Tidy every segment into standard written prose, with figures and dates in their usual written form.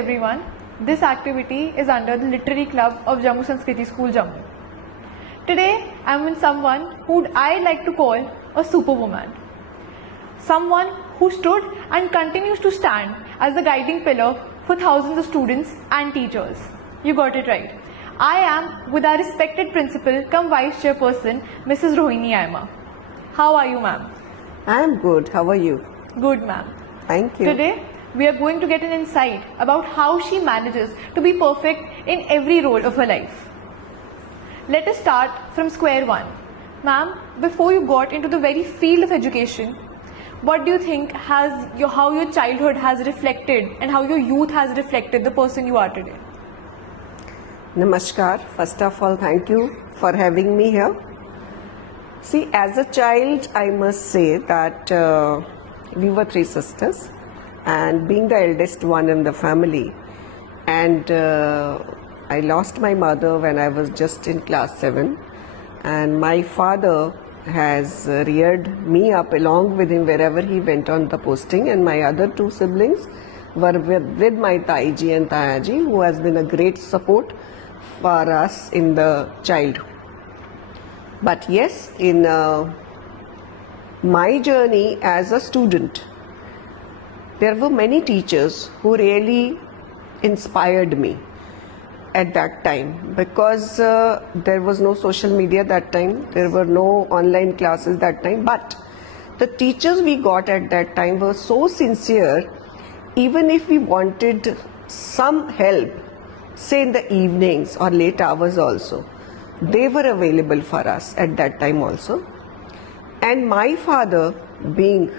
everyone. This activity is under the Literary Club of Jammu Sanskriti School, Jammu. Today, I am with someone who I like to call a superwoman. Someone who stood and continues to stand as the guiding pillar for thousands of students and teachers. You got it right. I am with our respected principal cum vice chairperson, Mrs. Rohini Aima. How are you, ma'am? I am good. How are you? Good, ma'am. Thank you. Today, we are going to get an insight about how she manages to be perfect in every role of her life. Let us start from square one. Ma'am, before you got into the very field of education, what do you think how your childhood has reflected and how your youth has reflected the person you are today? Namaskar. First of all, thank you for having me here. See, as a child, I must say that we were three sisters, and being the eldest one in the family, and I lost my mother when I was just in class 7, and my father has reared me up along with him wherever he went on the posting, and my other two siblings were with my Taiji and Tayaji, who has been a great support for us in the childhood. But yes, in my journey as a student, there were many teachers who really inspired me at that time, because there was no social media that time, there were no online classes that time, but the teachers we got at that time were so sincere. Even if we wanted some help, say in the evenings or late hours also, they were available for us at that time also. And my father, being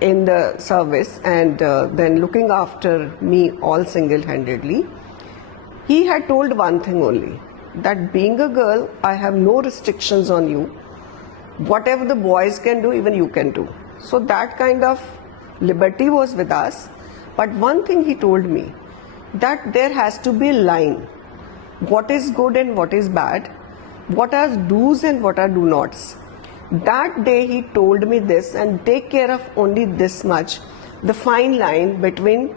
in the service and then looking after me all single-handedly, he had told one thing only, that being a girl, I have no restrictions on you. Whatever the boys can do, even you can do. So that kind of liberty was with us. But one thing he told me, that there has to be a line. What is good and what is bad, what are do's and what are do nots. That day he told me this, and take care of only this much, the fine line between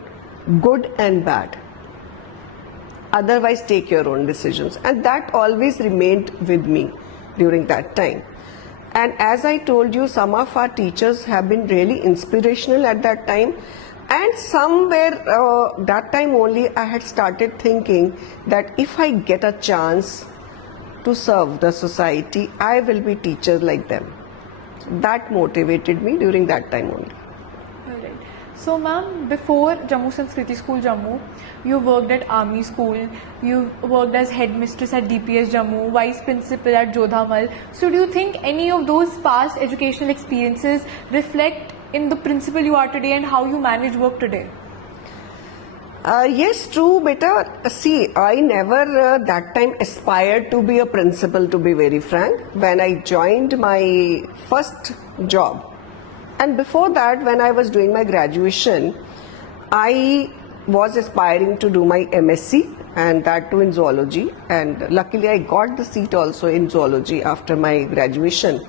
good and bad. Otherwise take your own decisions. And that always remained with me during that time. And as I told you, some of our teachers have been really inspirational at that time. And somewhere that time only I had started thinking that if I get a chance to serve the society, I will be teacher like them. That motivated me during that time only. Alright. So ma'am, before Jammu Sanskriti School, Jammu, you worked at Army School, you worked as headmistress at DPS Jammu, vice principal at Jodhamal. So do you think any of those past educational experiences reflect in the principal you are today and how you manage work today? Yes, true, beta. See, I never that time aspired to be a principal, to be very frank, when I joined my first job. And before that, when I was doing my graduation, I was aspiring to do my MSc, and that too in zoology. And luckily I got the seat also in zoology after my graduation.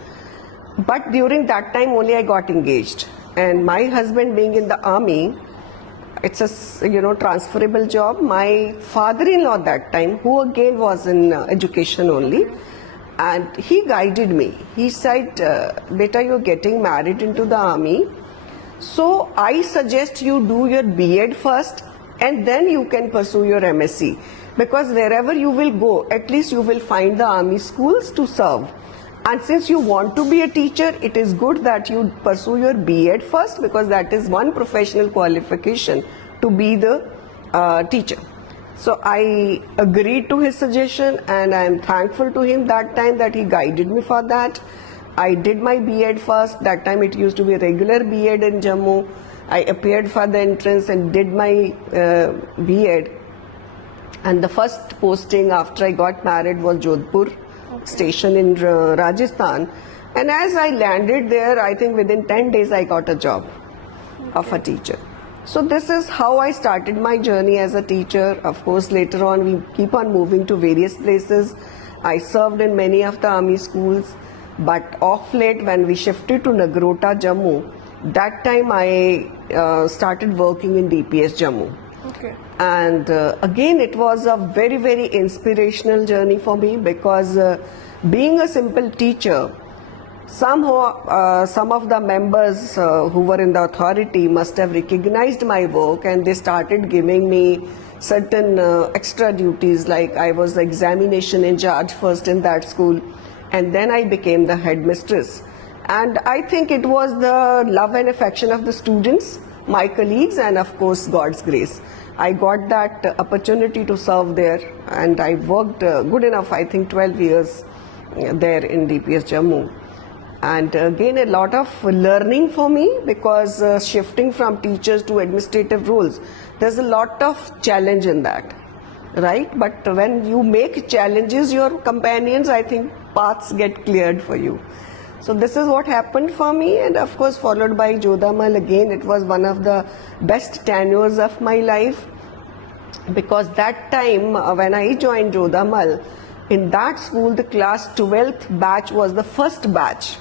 But during that time only I got engaged, and my husband being in the army, it's a transferable job. My father-in-law that time, who again was in education only, and he guided me. He said, "Beta, you're getting married into the army, so I suggest you do your B.Ed first, and then you can pursue your MSc, because wherever you will go, at least you will find the army schools to serve. And since you want to be a teacher, it is good that you pursue your B.Ed first, because that is one professional qualification to be the teacher." So I agreed to his suggestion, and I am thankful to him that time that he guided me for that. I did my B.Ed first. That time it used to be a regular B.Ed in Jammu. I appeared for the entrance and did my B.Ed. And the first posting after I got married was Jodhpur station in Rajasthan, and as I landed there, I think within 10 days I got a job of a teacher. So this is how I started my journey as a teacher. Of course, later on we keep on moving to various places. I served in many of the army schools, but of late when we shifted to Nagrota, Jammu, that time I started working in DPS Jammu. Okay. And again, it was a very, very inspirational journey for me, because being a simple teacher, somehow some of the members who were in the authority must have recognized my work, and they started giving me certain extra duties, like I was the examination in charge first in that school, and then I became the headmistress. And I think it was the love and affection of the students, my colleagues, and of course God's grace. I got that opportunity to serve there, and I worked good enough, I think 12 years there in DPS Jammu. And again, a lot of learning for me, because shifting from teachers to administrative roles, there's a lot of challenge in that, right? But when you make challenges your companions, I think paths get cleared for you. So this is what happened for me, and of course followed by Jodhamal. Again, it was one of the best tenures of my life, because that time when I joined Jodhamal, in that school the class 12th batch was the first batch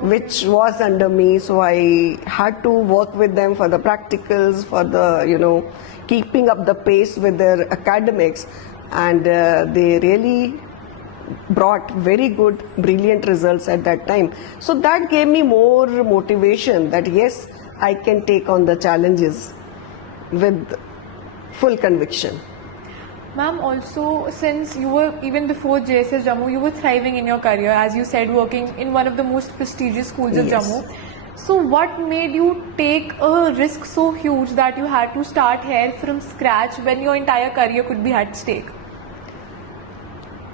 which was under me, so I had to work with them for the practicals, for the keeping up the pace with their academics, and they really brought very good, brilliant results at that time. So that gave me more motivation that yes, I can take on the challenges with full conviction. Ma'am, also since you were, even before JSS Jammu, you were thriving in your career, as you said, working in one of the most prestigious schools of Yes. Jammu. So what made you take a risk so huge that you had to start here from scratch when your entire career could be at stake?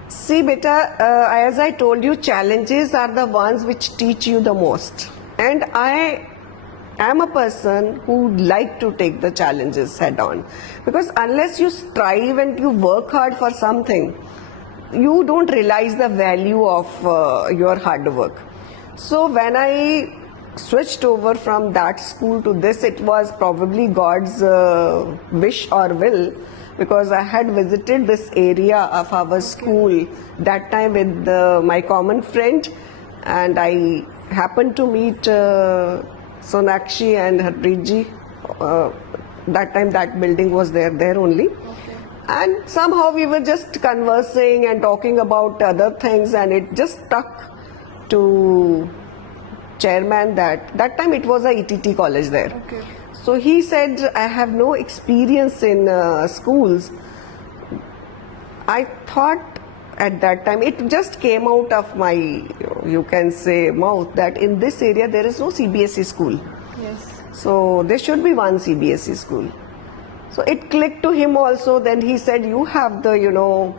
See, beta, as I told you, challenges are the ones which teach you the most. And I am a person who like to take the challenges head on. Because unless you strive and you work hard for something, you don't realize the value of your hard work. So when I switched over from that school to this, it was probably God's wish or will, because I had visited this area of our school that time with my common friend, and I happened to meet Sonakshi and Harpreet ji. That time that building was there only. Okay. And somehow we were just conversing and talking about other things, and it just stuck to chairman that time it was a ETT college there. Okay. So he said, I have no experience in schools. I thought at that time, it just came out of my, you can say, mouth, that in this area there is no CBSE school. Yes. So there should be one CBSE school. So it clicked to him also. Then he said, you have the,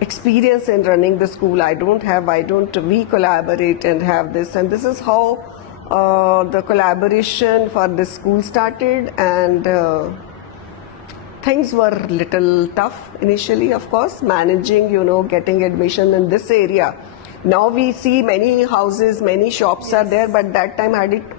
experience in running the school. I don't have, we collaborate and have this. And this is how the collaboration for this school started, and things were little tough initially, of course, managing, getting admission in this area. Now we see many houses, many shops are there, but that time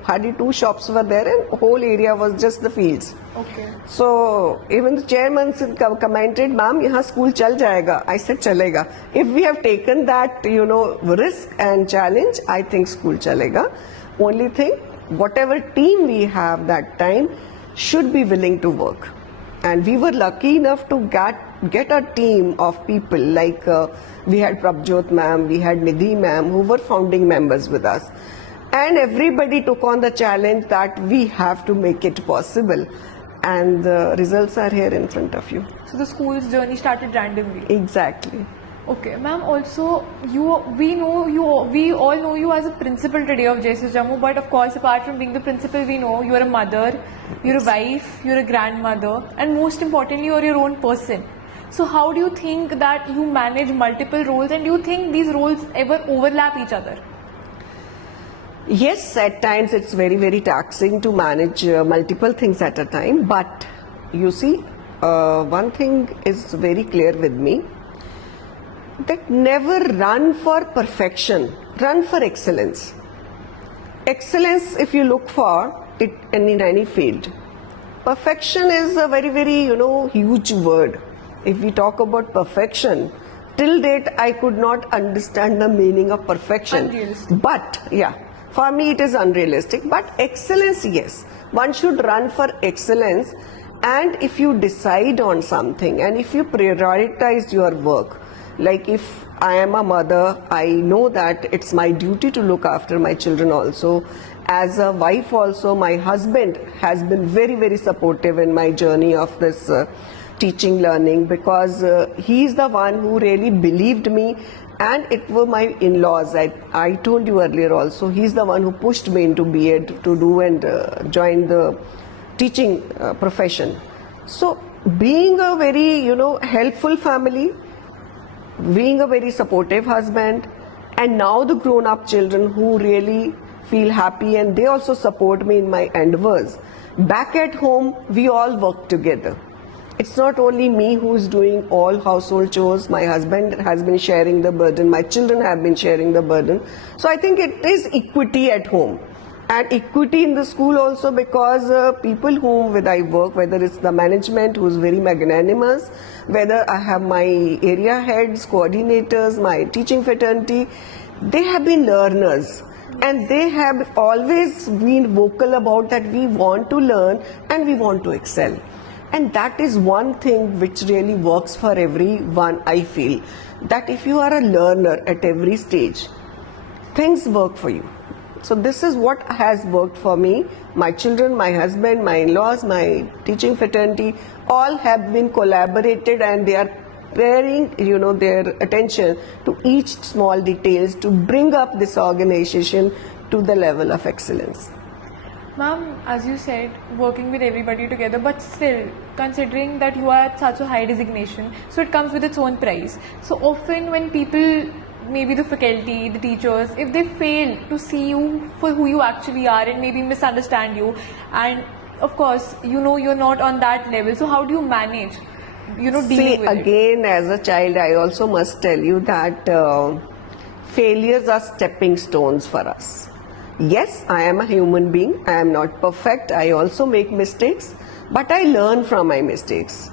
hardly 2 shops were there, and whole area was just the fields. Okay. So even the chairman commented, "Ma'am, यहाँ school चल जाएगा." I said, "चलेगा." If we have taken that, risk and challenge, I think school चलेगा. Only thing, whatever team we have that time should be willing to work. And we were lucky enough to get a team of people like we had Prabjot ma'am, we had Nidhi ma'am, who were founding members with us. And everybody took on the challenge that we have to make it possible. And the results are here in front of you. So the school's journey started randomly. Exactly. Okay, ma'am. Also, we all know you as a principal today of JSS Jammu. But of course, apart from being the principal, we know you are a mother, you're a wife, you're a grandmother, and most importantly, you're your own person. So how do you think that you manage multiple roles, and do you think these roles ever overlap each other? Yes, at times it's very, very taxing to manage multiple things at a time. But you see, one thing is very clear with me, that never run for perfection, run for excellence. Excellence, if you look for it in any field. Perfection is a very, very, huge word. If we talk about perfection, till date I could not understand the meaning of perfection. Unrealistic. But, yeah, for me it is unrealistic. But excellence, yes. One should run for excellence. And if you decide on something and if you prioritize your work, like if I am a mother, I know that it's my duty to look after my children also. As a wife also, my husband has been very, very supportive in my journey of this teaching, learning, because he is the one who really believed me. And it were my in-laws, I told you earlier also, he's the one who pushed me into B.Ed to do and join the teaching profession. So being a very, helpful family, being a very supportive husband, and now the grown-up children who really feel happy and they also support me in my endeavors. Back at home, we all work together. It's not only me who's doing all household chores. My husband has been sharing the burden. My children have been sharing the burden. So I think it is equity at home. And equity in the school also, because people whom with I work, whether it's the management who's very magnanimous, whether I have my area heads, coordinators, my teaching fraternity, they have been learners. And they have always been vocal about that we want to learn and we want to excel. And that is one thing which really works for everyone, I feel. That if you are a learner at every stage, things work for you. So this is what has worked for me. My children, my husband, my in-laws, my teaching fraternity, all have been collaborated and they are paying, their attention to each small details to bring up this organization to the level of excellence. Ma'am, as you said, working with everybody together, but still, considering that you are at such a high designation, so it comes with its own price. So often when people, maybe the faculty, the teachers, if they fail to see you for who you actually are and maybe misunderstand you, and of course, you're not on that level, so how do you manage, dealing with it? Again, as a child, I also must tell you that failures are stepping stones for us. Yes, I am a human being. I am not perfect. I also make mistakes, but I learn from my mistakes.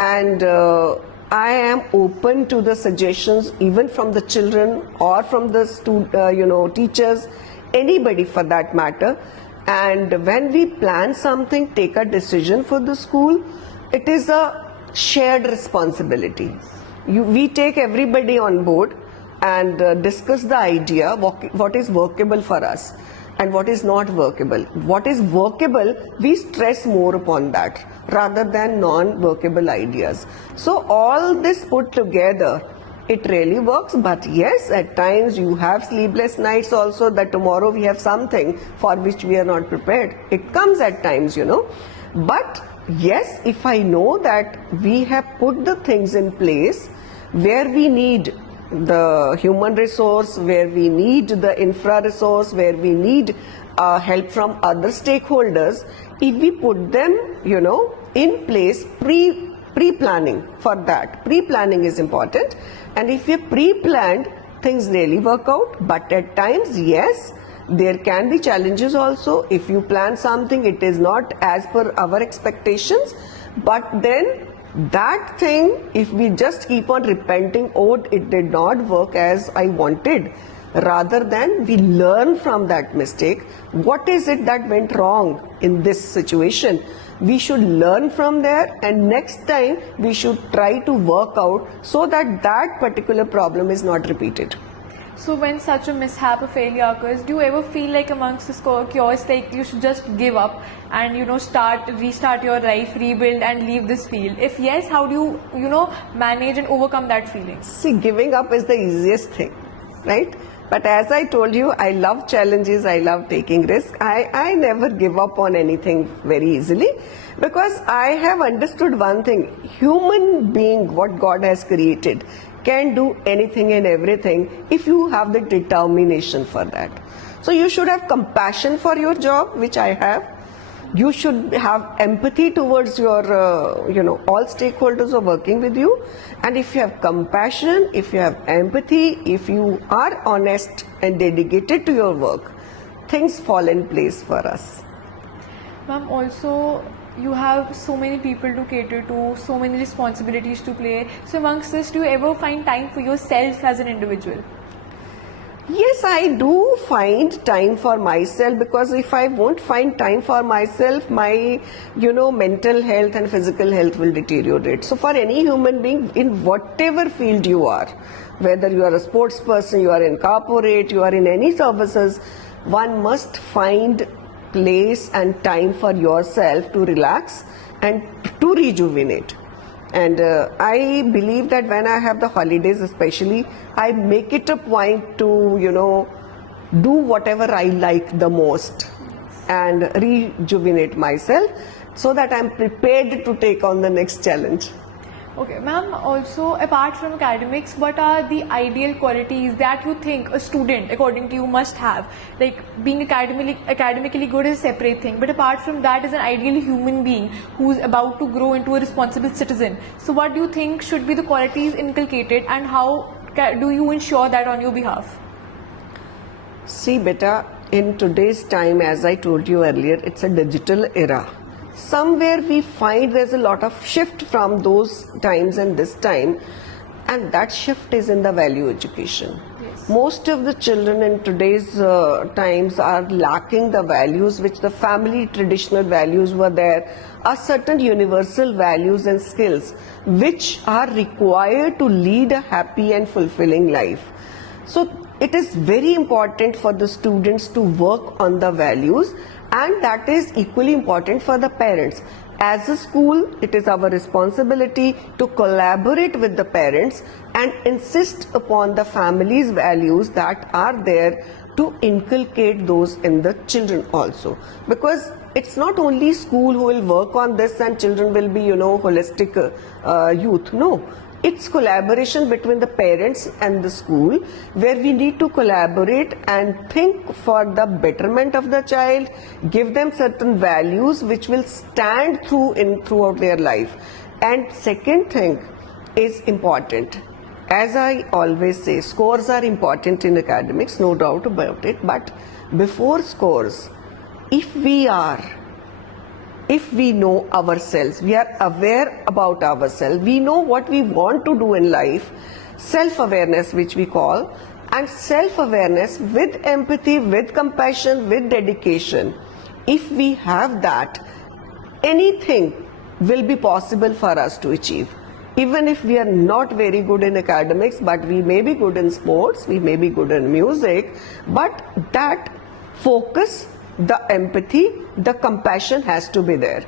And I am open to the suggestions, even from the children or from the teachers, anybody for that matter. And when we plan something, take a decision for the school, it is a shared responsibility. We take everybody on board and discuss the idea, what is workable for us and what is not workable. What is workable, we stress more upon that rather than non-workable ideas. So all this put together, it really works. But yes, at times you have sleepless nights also, that tomorrow we have something for which we are not prepared. It comes at times, But yes, if I know that we have put the things in place where we need the human resource, where we need the infra resource, where we need help from other stakeholders, if we put them, in place, pre-planning for that. Pre-planning is important. And if we pre-planned, things really work out. But at times, yes, there can be challenges also. If you plan something, it is not as per our expectations, but then that thing, if we just keep on repenting, oh, it did not work as I wanted, rather than we learn from that mistake, what is it that went wrong in this situation? We should learn from there, and next time we should try to work out so that that particular problem is not repeated. So when such a mishap or failure occurs, do you ever feel like amongst this chaos, like you should just give up and restart your life, rebuild and leave this field? If yes, how do you manage and overcome that feeling? See, giving up is the easiest thing, right? But as I told you, I love challenges, I love taking risks. I never give up on anything very easily, because I have understood one thing: human being, what God has created, can do anything and everything if you have the determination for that. So you should have compassion for your job, which I have. You should have empathy towards your, all stakeholders who are working with you. And if you have compassion, if you have empathy, if you are honest and dedicated to your work, things fall in place for us. Ma'am, also you have so many people to cater to, so many responsibilities to play. So amongst this, do you ever find time for yourself as an individual? Yes, I do find time for myself, because if I won't find time for myself, my, mental health and physical health will deteriorate. So for any human being, in whatever field you are, whether you are a sports person, you are in corporate, you are in any services, one must find place and time for yourself to relax and to rejuvenate. And I believe that when I have the holidays especially, I make it a point to, do whatever I like the most and rejuvenate myself so that I'm prepared to take on the next challenge. Okay, ma'am, also apart from academics, what are the ideal qualities that you think a student, according to you, must have? Like being academically good is a separate thing, but apart from that is an ideal human being who's about to grow into a responsible citizen. So what do you think should be the qualities inculcated, and how do you ensure that on your behalf? See, beta, in today's time, as I told you earlier, it's a digital era. Somewhere we find there's a lot of shift from those times and this time, and that shift is in the value education. Yes. Most of the children in today's times are lacking the values which the family traditional values were there, are certain universal values and skills which are required to lead a happy and fulfilling life. So it is very important for the students to work on the values, and that is equally important for the parents. As a school, it is our responsibility to collaborate with the parents and insist upon the family's values that are there, to inculcate those in the children also. Because it's not only school who will work on this and children will be, holistic youth. No. It's collaboration between the parents and the school, where we need to collaborate and think for the betterment of the child, give them certain values which will stand throughout their life. And second thing is important. As I always say, scores are important in academics, no doubt about it. But before scores, if we know ourselves, we are aware about ourselves, we know what we want to do in life, self-awareness which we call, and self-awareness with empathy, with compassion, with dedication, if we have that, anything will be possible for us to achieve. Even if we are not very good in academics, but we may be good in sports, we may be good in music, but that focus, the empathy, the compassion has to be there.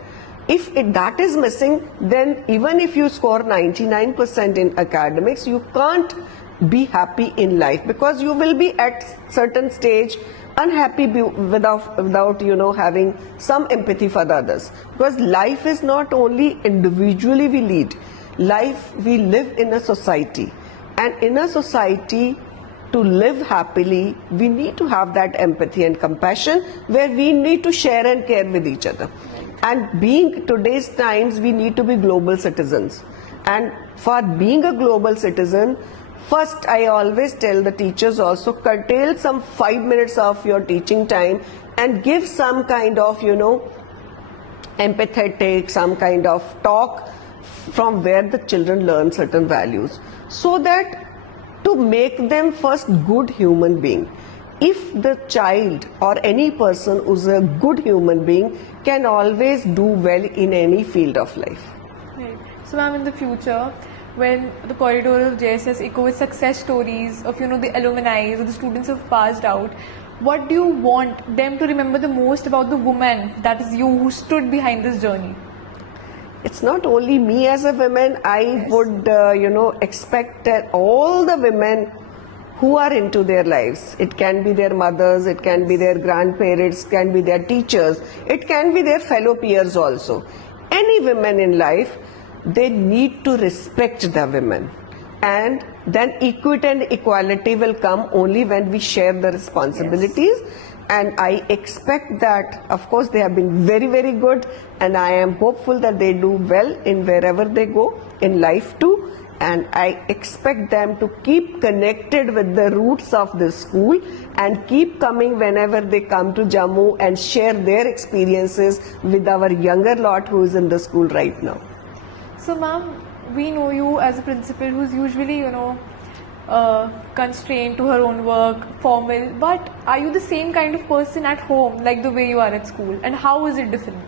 If that is missing, then even if you score 99% in academics, you can't be happy in life, because you will be at certain stage unhappy without having some empathy for the others. Because life is not only individually we lead, life we live in a society, and in a society, to live happily, we need to have that empathy and compassion, where we need to share and care with each other. And being today's times, we need to be global citizens. And for being a global citizen, first I always tell the teachers also, curtail some 5 minutes of your teaching time and give some kind of, empathetic, some kind of talk from where the children learn certain values, so that to make them first good human being. If the child or any person who's a good human being can always do well in any field of life. Right. So ma'am, in the future, when the corridor of JSS echo with success stories of the alumni or the students who have passed out, what do you want them to remember the most about the woman, that is you, who stood behind this journey? It's not only me as a woman. I would, expect that all the women who are into their lives, it can be their mothers, it can be their grandparents, it can be their teachers, it can be their fellow peers also. Any women in life, they need to respect the women. And then equity and equality will come only when we share the responsibilities. Yes. And I expect that, of course, they have been very, very good, and I am hopeful that they do well in wherever they go in life too. And I expect them to keep connected with the roots of the school and keep coming whenever they come to Jammu and share their experiences with our younger lot who is in the school right now. So ma'am, we know you as a principal who's usually, constrained to her own work, formal, but are you the same kind of person at home like the way you are at school, and how is it different?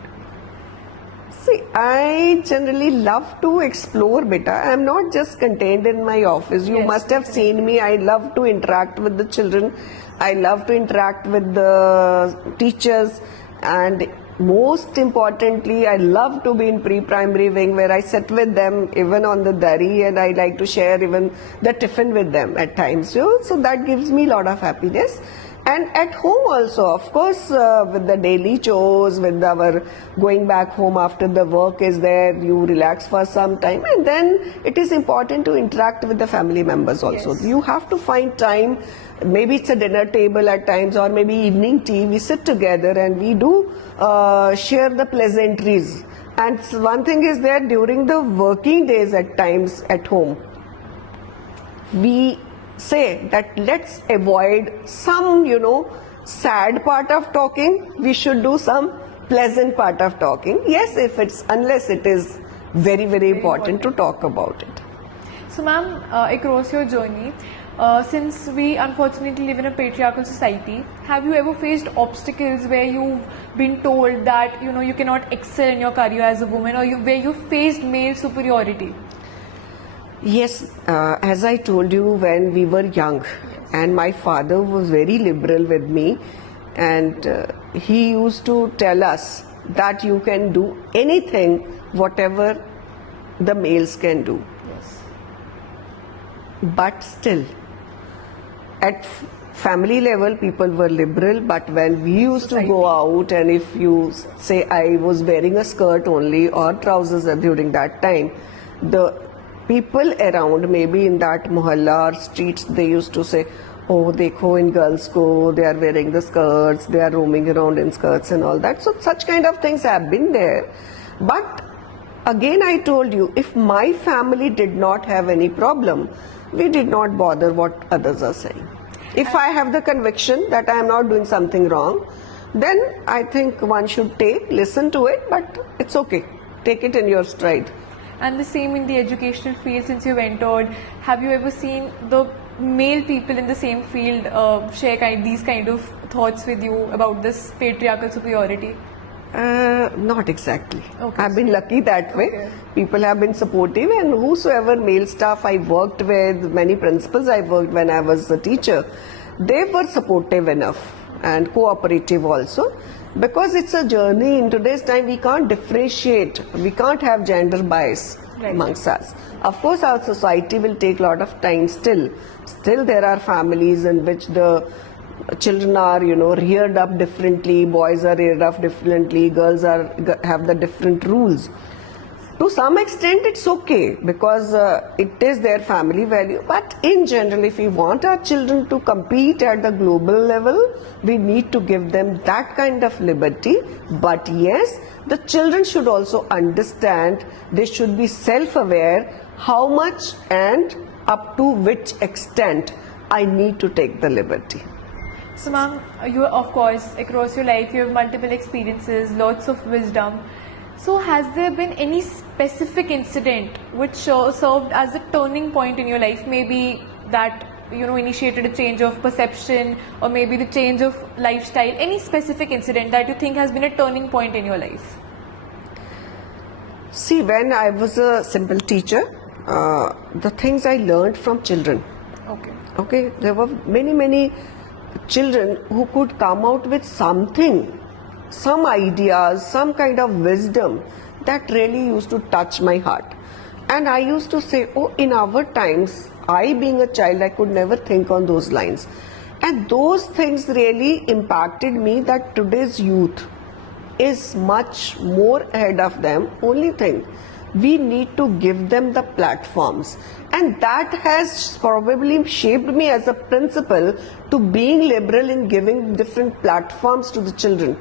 See, I generally love to explore, beta. I am not just contained in my office. You Yes, must have seen me. I love to interact with the children. I love to interact with the teachers. And most importantly, I love to be in pre-primary wing where I sit with them even on the dari, and I like to share even the tiffin with them at times. So that gives me a lot of happiness. And at home also, of course, with the daily chores, with our going back home after the work is there, you relax for some time, and then it is important to interact with the family members also. Yes. You have to find time, maybe it's a dinner table at times, or maybe evening tea, we sit together and we do share the pleasantries. And one thing is there, during the working days at times at home, we say that let's avoid some, sad part of talking. We should do some pleasant part of talking. Yes, unless it is very, very important to talk about it. So ma'am, across your journey, since we unfortunately live in a patriarchal society, have you ever faced obstacles where you've been told that you cannot excel in your career as a woman, or where you faced male superiority? Yes, as I told you, when we were young, and my father was very liberal with me, and he used to tell us that you can do anything, whatever the males can do. Yes. But still, at family level, people were liberal, but when we used to go out, and if you say I was wearing a skirt only or trousers during that time, the people around, maybe in that mohalla or streets, they used to say, oh, dekho in girls ko, they are wearing the skirts, they are roaming around in skirts and all that. So such kind of things have been there. But again, I told you, if my family did not have any problem, we did not bother what others are saying. If I have the conviction that I am not doing something wrong, then I think one should listen to it, but it's okay. Take it in your stride. And the same in the educational field, since you've entered, have you ever seen the male people in the same field share these kind of thoughts with you about this patriarchal superiority? Not exactly. Okay. I've been lucky that way. Okay. People have been supportive, and whosoever male staff I worked with, many principals I worked when I was a teacher, they were supportive enough and cooperative also. Because it's a journey, in today's time we can't differentiate, we can't have gender bias amongst us. Of course our society will take a lot of time still. Still there are families in which the children are reared up differently, boys are reared up differently, girls have the different rules. To some extent it's okay, because it is their family value, but in general, if we want our children to compete at the global level, we need to give them that kind of liberty. But yes, the children should also understand, they should be self-aware how much and up to which extent I need to take the liberty. So ma'am, you of course, across your life you have multiple experiences, lots of wisdom. So has there been any specific incident which served as a turning point in your life? Maybe that initiated a change of perception, or maybe the change of lifestyle. Any specific incident that you think has been a turning point in your life? See, when I was a simple teacher, the things I learned from children. Okay, there were many children who could come out with something, some ideas, some kind of wisdom that really used to touch my heart. And I used to say, oh, in our times, I being a child, I could never think on those lines. And those things really impacted me, that today's youth is much more ahead of them. Only thing, we need to give them the platforms. And that has probably shaped me as a principal to being liberal in giving different platforms to the children.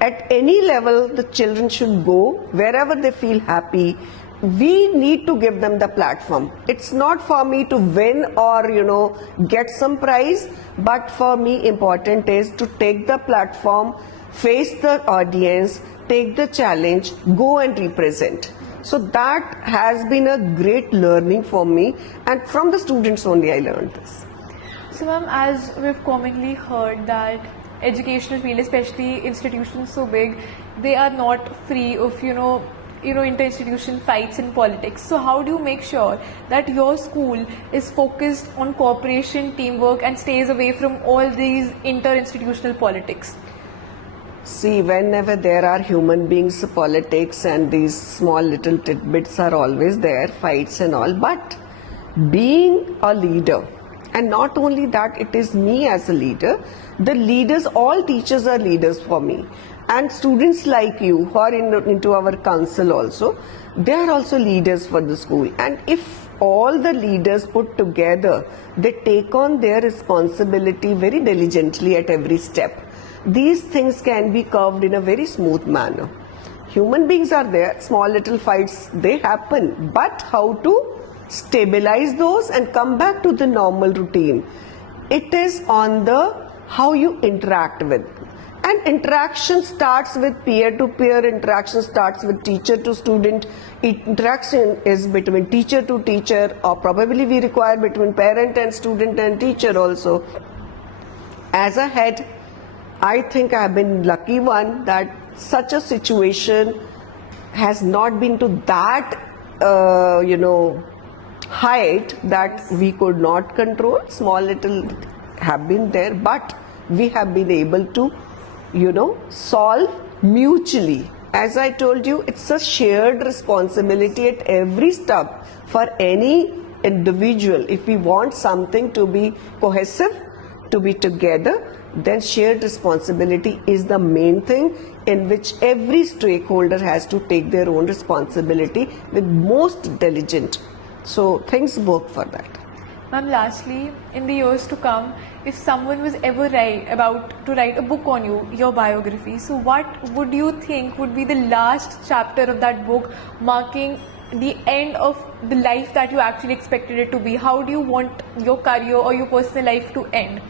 At any level, the children should go wherever they feel happy. We need to give them the platform. It's not for me to win or get some prize, but for me important is to take the platform, face the audience, take the challenge, go and represent. So that has been a great learning for me, and from the students only I learned this. So ma'am, as we've commonly heard that educational field, especially institutions so big, they are not free of inter-institution fights in politics. So how do you make sure that your school is focused on cooperation, teamwork, and stays away from all these inter-institutional politics? See, whenever there are human beings, politics and these small little tidbits are always there, fights and all. But being a leader, and not only that, it is me as a leader, the leaders, all teachers are leaders for me. And students like you who are into our council also, they are also leaders for the school. And if all the leaders put together, they take on their responsibility very diligently at every step, these things can be curved in a very smooth manner. Human beings are there, small little fights, they happen, but how to stabilize those and come back to the normal routine, it is on the how you interact with. And interaction starts with peer-to-peer, interaction starts with teacher to student, interaction is between teacher to teacher, or probably we require between parent and student and teacher also. As a head, I think I have been lucky one that such a situation has not been to that height that we could not control. Small little have been there, but we have been able to solve mutually. As I told you, it's a shared responsibility at every step for any individual. If we want something to be cohesive, to be together, then shared responsibility is the main thing, in which every stakeholder has to take their own responsibility with most diligent. So things work for that. Ma'am, lastly, in the years to come, if someone was ever about to write a book on you, your biography, so what would you think would be the last chapter of that book, marking the end of the life that you actually expected it to be? How do you want your career or your personal life to end?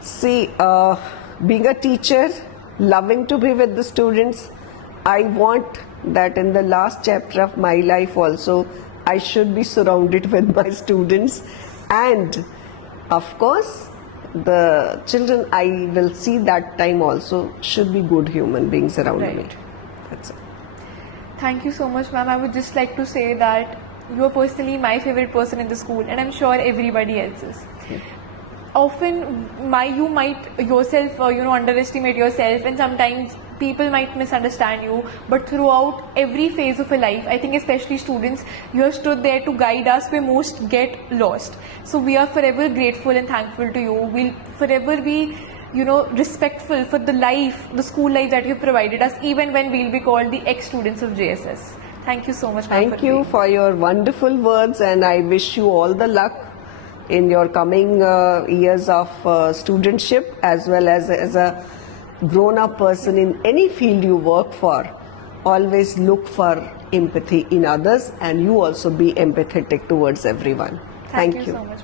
See, being a teacher, loving to be with the students, I want that in the last chapter of my life also, I should be surrounded with my students, and of course the children I will see that time also should be good human beings around me. That's it. Thank you so much, ma'am. I would just like to say that you are personally my favorite person in the school, and I'm sure everybody else's. Often you might yourself underestimate yourself, and sometimes people might misunderstand you, but throughout every phase of a life, I think especially students, you have stood there to guide us where most get lost. So we are forever grateful and thankful to you. We'll forever be respectful for the school life that you have provided us, even when we'll be called the ex-students of JSS. Thank you so much, ma'am. Thank you for your wonderful words, and I wish you all the luck in your coming years of studentship, as well as a grown-up person in any field you work for. Always look for empathy in others, and you also be empathetic towards everyone. Thank you so much.